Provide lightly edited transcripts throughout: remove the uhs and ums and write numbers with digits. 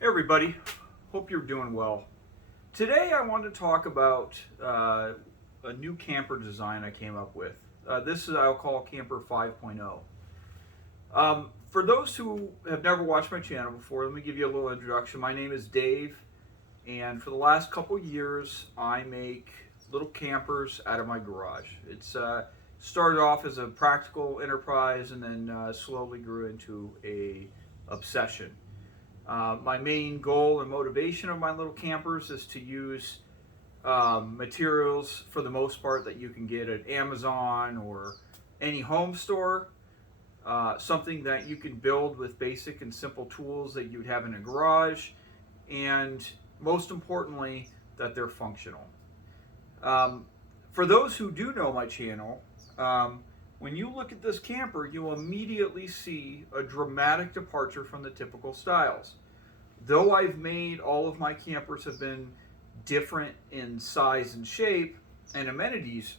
Hey everybody, hope you're doing well. Today I want to talk about a new camper design I came up with. This is I'll call Camper 5.0. For those who have never watched my channel before, let me give you a little introduction. My name is Dave, and for the last couple years I make little campers out of my garage. It's started off as a practical enterprise and then slowly grew into a obsession. My main goal and motivation of my little campers is to use materials for the most part that you can get at Amazon or any home store. Something that you can build with basic and simple tools that you'd have in a garage, and most importantly, that they're functional. For those who do know my channel, when you look at this camper, you'll immediately see a dramatic departure from the typical styles. Though I've made all of my campers have been different in size and shape and amenities,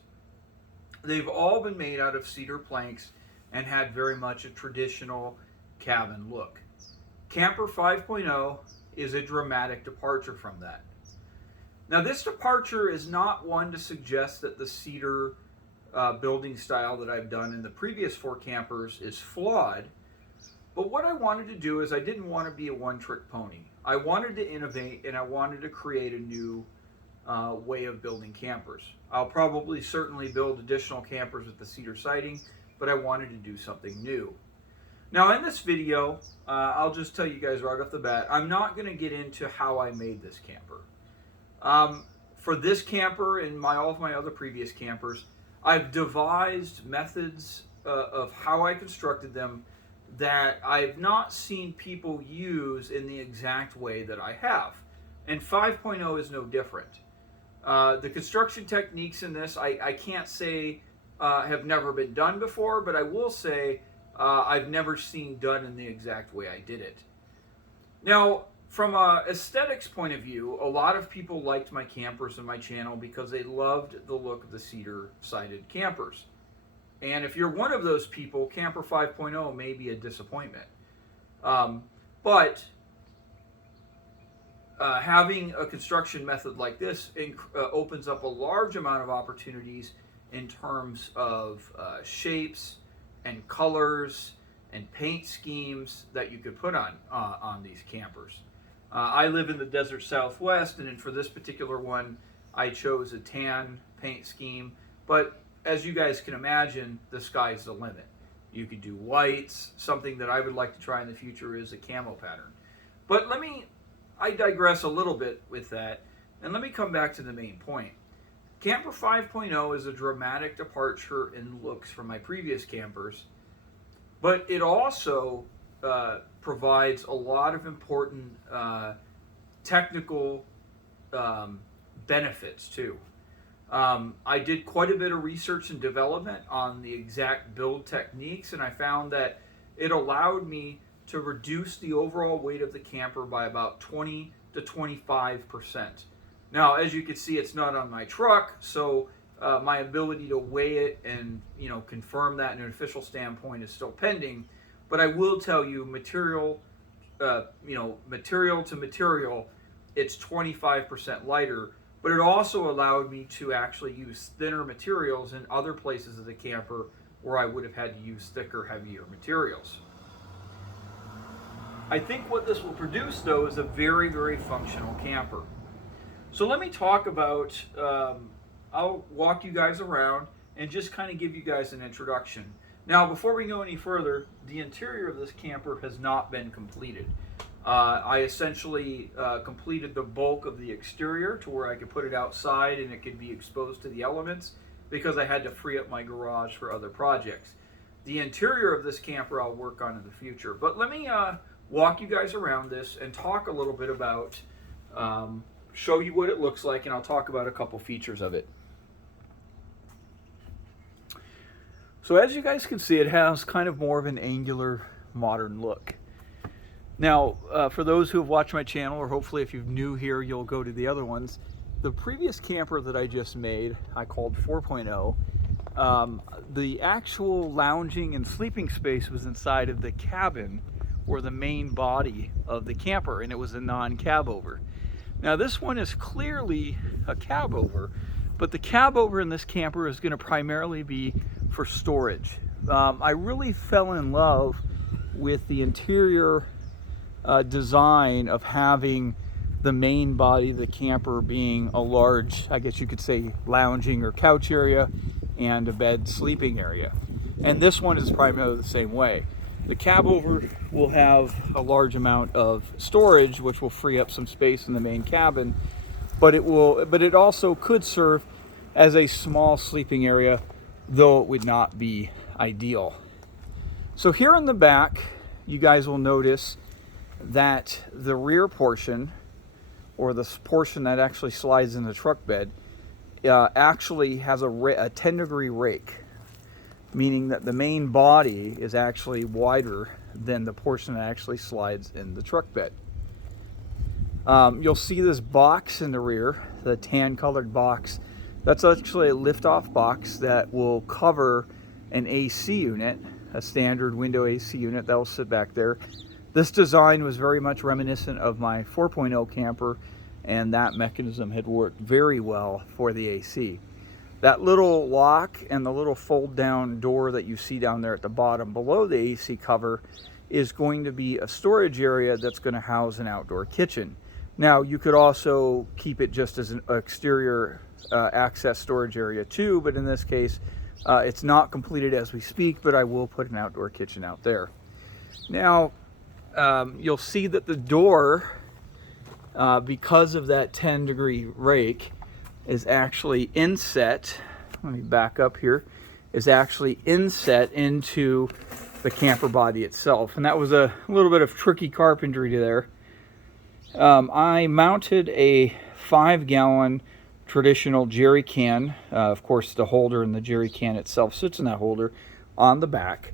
they've all been made out of cedar planks and had very much a traditional cabin look. Camper 5.0 is a dramatic departure from that. Now, this departure is not one to suggest that the cedar building style that I've done in the previous 4 campers is flawed. But what I wanted to do is I didn't want to be a one-trick pony. I wanted to innovate and I wanted to create a new way of building campers. I'll probably certainly build additional campers with the cedar siding, but I wanted to do something new. Now in this video, I'll just tell you guys right off the bat, I'm not going to get into how I made this camper. For this camper and all of my other previous campers, I've devised methods of how I constructed them that I've not seen people use in the exact way that I have. And 5.0 is no different. The construction techniques in this, I can't say have never been done before, but I will say I've never seen done in the exact way I did it. Now, from a aesthetics point of view, a lot of people liked my campers and my channel because they loved the look of the cedar-sided campers. And if you're one of those people, Camper 5.0 may be a disappointment. But having a construction method like this opens up a large amount of opportunities in terms of shapes and colors and paint schemes that you could put on these campers. I live in the desert Southwest, and for this particular one, I chose a tan paint scheme. But as you guys can imagine, the sky's the limit. You could do whites. Something that I would like to try in the future is a camo pattern. But I digress a little bit with that, and let me come back to the main point. Camper 5.0 is a dramatic departure in looks from my previous campers, but it also provides a lot of important technical benefits too. I did quite a bit of research and development on the exact build techniques, and I found that it allowed me to reduce the overall weight of the camper by about 20 to 25%. Now, as you can see, it's not on my truck, so my ability to weigh it and confirm that in an official standpoint is still pending. But I will tell you, material to material, it's 25% lighter. But it also allowed me to actually use thinner materials in other places of the camper where I would have had to use thicker, heavier materials. I think what this will produce, though, is a very, very functional camper. So let me talk about, I'll walk you guys around and just kind of give you guys an introduction. Now, before we go any further, the interior of this camper has not been completed. I essentially completed the bulk of the exterior to where I could put it outside and it could be exposed to the elements because I had to free up my garage for other projects. The interior of this camper I'll work on in the future. But let me walk you guys around this and talk a little bit about, show you what it looks like, and I'll talk about a couple features of it. So as you guys can see, it has kind of more of an angular modern look. Now, for those who have watched my channel, or hopefully if you're new here, you'll go to the other ones. The previous camper that I just made, I called 4.0. The actual lounging and sleeping space was inside of the cabin or the main body of the camper, and it was a non-cab over. Now this one is clearly a cab over, but the cab over in this camper is going to primarily be for storage. I really fell in love with the interior design of having the main body of the camper being a large, I guess you could say, lounging or couch area and a bed sleeping area. And this one is primarily the same way. The cab over will have a large amount of storage, which will free up some space in the main cabin, but it also could serve as a small sleeping area, though it would not be ideal. So here in the back, you guys will notice that the rear portion, or the portion that actually slides in the truck bed, actually has a 10-degree rake, meaning that the main body is actually wider than the portion that actually slides in the truck bed. You'll see this box in the rear, the tan colored box. That's actually a lift-off box that will cover an AC unit, a standard window AC unit that will sit back there. This design was very much reminiscent of my 4.0 camper, and that mechanism had worked very well for the AC. That little lock and the little fold down door that you see down there at the bottom below the AC cover is going to be a storage area that's going to house an outdoor kitchen. Now you could also keep it just as an exterior access storage area too, but in this case it's not completed as we speak, but I will put an outdoor kitchen out there. Now you'll see that the door, because of that 10-degree rake, is actually inset. Let me back up here. Is actually inset into the camper body itself, and that was a little bit of tricky carpentry there. I mounted a 5-gallon traditional jerry can. Of course, the holder in the jerry can itself sits in that holder on the back.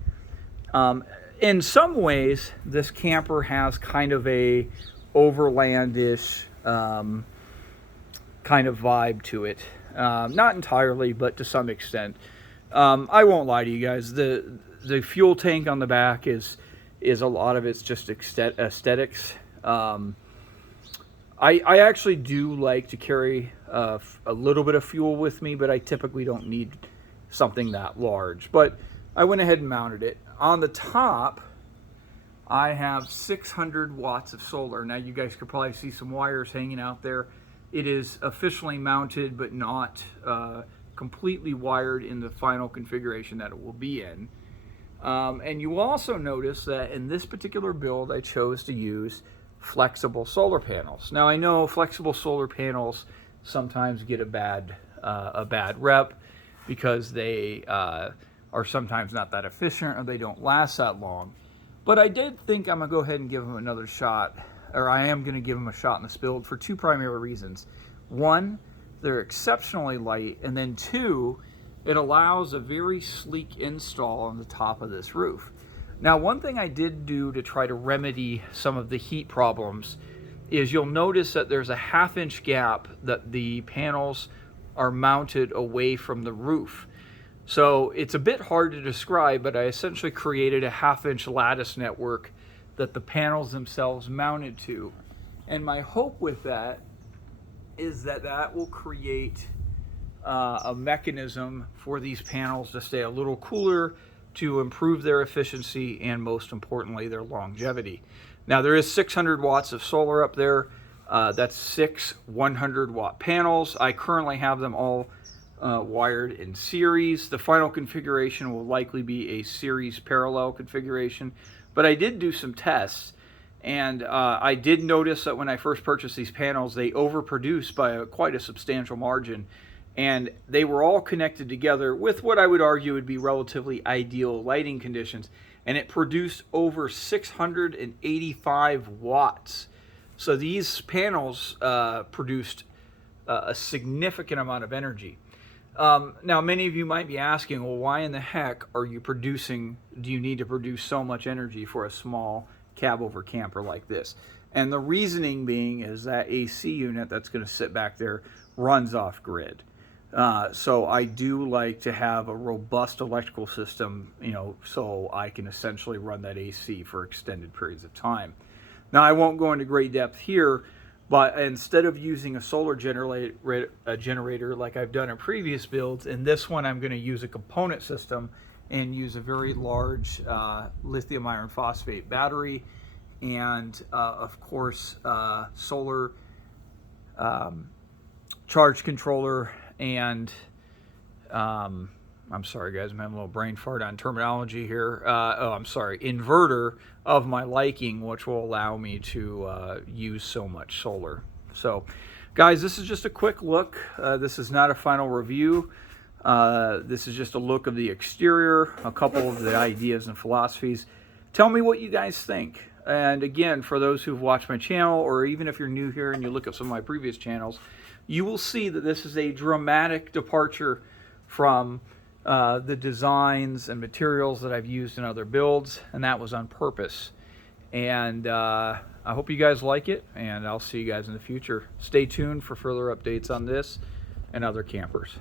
In some ways, this camper has kind of a overlandish kind of vibe to it. Not entirely, but to some extent. I won't lie to you guys. The fuel tank on the back is a lot of it's just aesthetics. I actually do like to carry a little bit of fuel with me, but I typically don't need something that large. But I went ahead and mounted it. On the top, I have 600 watts of solar. Now you guys could probably see some wires hanging out there. It is officially mounted, but not completely wired in the final configuration that it will be in. And you will also notice that in this particular build, I chose to use flexible solar panels. Now I know flexible solar panels sometimes get a bad rep because they are sometimes not that efficient or they don't last that long. But I did think I'm going to go ahead and give them another shot, or I am going to give them a shot in this build for two primary reasons. One, they're exceptionally light, and then two, it allows a very sleek install on the top of this roof. Now, one thing I did do to try to remedy some of the heat problems is you'll notice that there's a 1/2-inch gap that the panels are mounted away from the roof. So it's a bit hard to describe, but I essentially created a 1/2-inch lattice network that the panels themselves mounted to. And my hope with that is that that will create a mechanism for these panels to stay a little cooler, to improve their efficiency, and most importantly, their longevity. Now there is 600 watts of solar up there. That's 6 100-watt panels. I currently have them all wired in series. The final configuration will likely be a series parallel configuration, but I did do some tests, and I did notice that when I first purchased these panels, they overproduced by quite a substantial margin, and they were all connected together with what I would argue would be relatively ideal lighting conditions, and it produced over 685 watts. So these panels produced a significant amount of energy. Now, many of you might be asking, well, why in the heck do you need to produce so much energy for a small cab over camper like this? And the reasoning being is that AC unit that's going to sit back there runs off grid. So I do like to have a robust electrical system, you know, so I can essentially run that AC for extended periods of time. Now I won't go into great depth here, but instead of using a solar generator like I've done in previous builds, in this one I'm going to use a component system and use a very large lithium iron phosphate battery, and of course solar charge controller, and I'm sorry guys, I'm having a little brain fart on terminology here. Inverter of my liking, which will allow me to use so much solar. So guys, this is just a quick look. This is not a final review. This is just a look of the exterior, a couple of the ideas and philosophies. Tell me what you guys think. And again, for those who've watched my channel, or even if you're new here and you look at some of my previous channels, you will see that this is a dramatic departure from the designs and materials that I've used in other builds, and that was on purpose. And I hope you guys like it, and I'll see you guys in the future. Stay tuned for further updates on this and other campers.